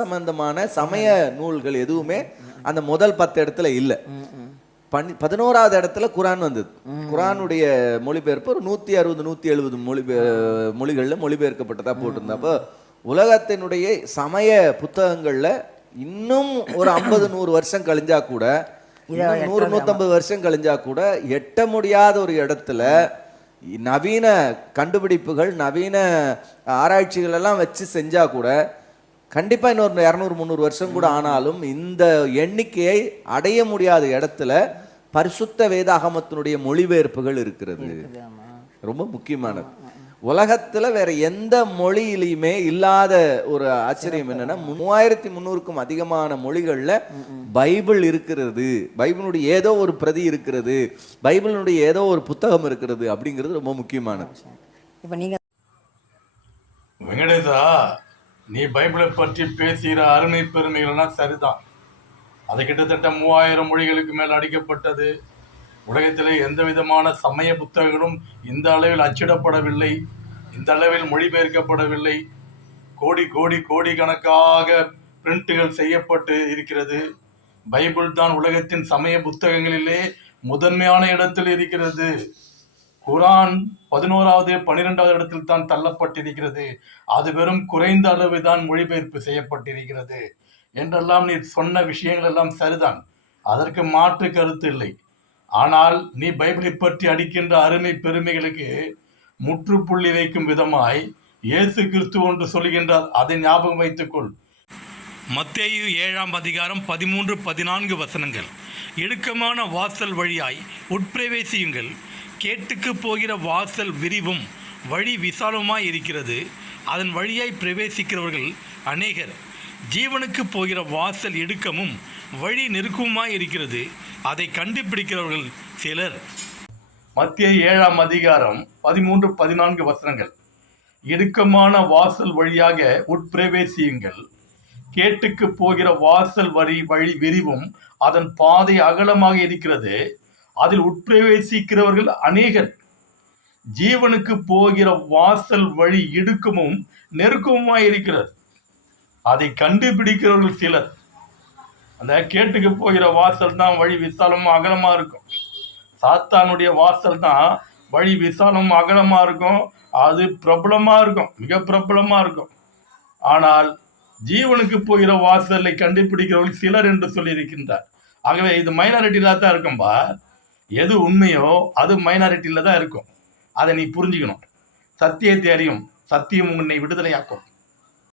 சம்பந்தமான சமய நூல்கள் எதுவுமே அந்த முதல் 10 இடத்துல இல்லை. 11வது இடத்துல குரான் வந்தது. குரானுடைய மொழிபெயர்ப்பு ஒரு 160 170 மொழிகள்ல மொழிபெயர்க்கப்பட்டதா போட்டிருந்தப்போ உலகத்தினுடைய சமய புத்தகங்கள்ல இன்னும் ஒரு 50-100 வருஷம் கழிஞ்சா கூட, 100-150 வருஷம் கழிஞ்சா கூட எட்ட முடியாத ஒரு இடத்துல நவீன கண்டுபிடிப்புகள் நவீன ஆராய்ச்சிகள் எல்லாம் வச்சு செஞ்சா கூட கண்டிப்பா இன்னொரு 200-300 வருஷம் கூட ஆனாலும் இந்த எண்ணிக்கையை அடைய முடியாத இடத்துல பரிசுத்த வேதாகமத்தினுடைய மொழிபெயர்ப்புகள் இருக்கிறது. ரொம்ப முக்கியமானது. உலகத்துல வேற எந்த மொழியிலையுமே இல்லாத ஒரு ஆச்சரியம் என்னன்னா 3300க்கும் அதிகமான மொழிகள்ல பைபிள் இருக்கிறது, பைபிளுடைய ஏதோ ஒரு பிரதி இருக்கிறது, பைபிளுடைய ஏதோ ஒரு புத்தகம் இருக்கிறது அப்படிங்கிறது ரொம்ப முக்கியமானது. இப்ப நீங்க வெங்கடேசா, நீ பைபிளை பற்றி பேசுகிற அருமை பெருமைகள்லாம் சரிதான். அது கிட்டத்தட்ட 3000 மொழிகளுக்கு மேல் அடிக்கப்பட்டது. உலகத்திலே எந்த விதமான சமய புத்தகங்களும் இந்த அளவில் அச்சிடப்படவில்லை, இந்த அளவில் மொழிபெயர்க்கப்படவில்லை. கோடி கணக்காக பிரிண்ட்டுகள் செய்யப்பட்டு இருக்கிறது. பைபிள் தான் உலகத்தின் சமய புத்தகங்களிலே முதன்மையான இடத்தில் இருக்கிறது. குரான் 11வது 12வது இடத்தில் தான் தள்ளப்பட்டிருக்கிறது. அது வெறும் குறைந்த அளவு தான் மொழிபெயர்ப்பு செய்யப்பட்டிருக்கிறது என்றெல்லாம் நீ சொன்ன விஷயங்கள் எல்லாம் சரிதான், அதற்கு மாற்று கருத்து இல்லை. ஆனால் நீ பைபிளை பற்றி அடிக்கின்ற அருமை பெருமைகளுக்கு முற்றுப்புள்ளி வைக்கும் விதமாய் இயேசு கிறிஸ்து ஒன்று சொல்கின்றார். அதை ஞாபகம் வைத்துக்கொள். மத்தேயு 7ஆம் அதிகாரம் 13-14 வசனங்கள். இடுக்கமான வாசல் வழியாய் உட்பிரவேசியுங்கள். கேட்டுக்கு போகிற வாசல் விரிவும் வழி விசாலமாய் இருக்கிறது, அதன் வழியாய் பிரவேசிக்கிறவர்கள் அநேகர். ஜீவனுக்கு போகிற வாசல் இடுக்கமும் வழி நெருக்கமாய் இருக்கிறது, அதை கண்டுபிடிக்கிறவர்கள் சிலர். மத்தேயு 7ஆம் அதிகாரம் 13-14 வசனங்கள். இடுக்கமான வாசல் வழியாக உட்பிரவேசியுங்கள். கேட்டுக்கு போகிற வாசல் வழி விரிவும் அதன் பாதை அகலமாக இருக்கிறது, அதில் உட்பிரவேசிக்கிறவர்கள் அநேகர். ஜீவனுக்கு போகிற வாசல் வழி இடுக்கமும் நெருக்கமுமாய் இருக்கிறது, அதை கண்டுபிடிக்கிறவர்கள் சிலர். அந்த கேட்டுக்கு போகிற வாசல் தான் வழி விசாலமும் அகலமா இருக்கும். சாத்தானுடைய வாசல் தான் வழி விசாலமும் அகலமா இருக்கும், அது பிரபலமா இருக்கும், மிக பிரபலமா இருக்கும். ஆனால் ஜீவனுக்கு போகிற வாசலை கண்டுபிடிக்கிறவர்கள் சிலர் என்று சொல்லியிருக்கின்றார். ஆகவே இது மைனாரிட்டியில தான் இருக்கும்பா. எது உண்மையோ அது மைனாரிட்டியில தான் இருக்கும். அதை நீ புரிஞ்சுக்கணும். சத்தியத்தை அறியும், சத்தியம் உன்னை விடுதலையாக்கும்.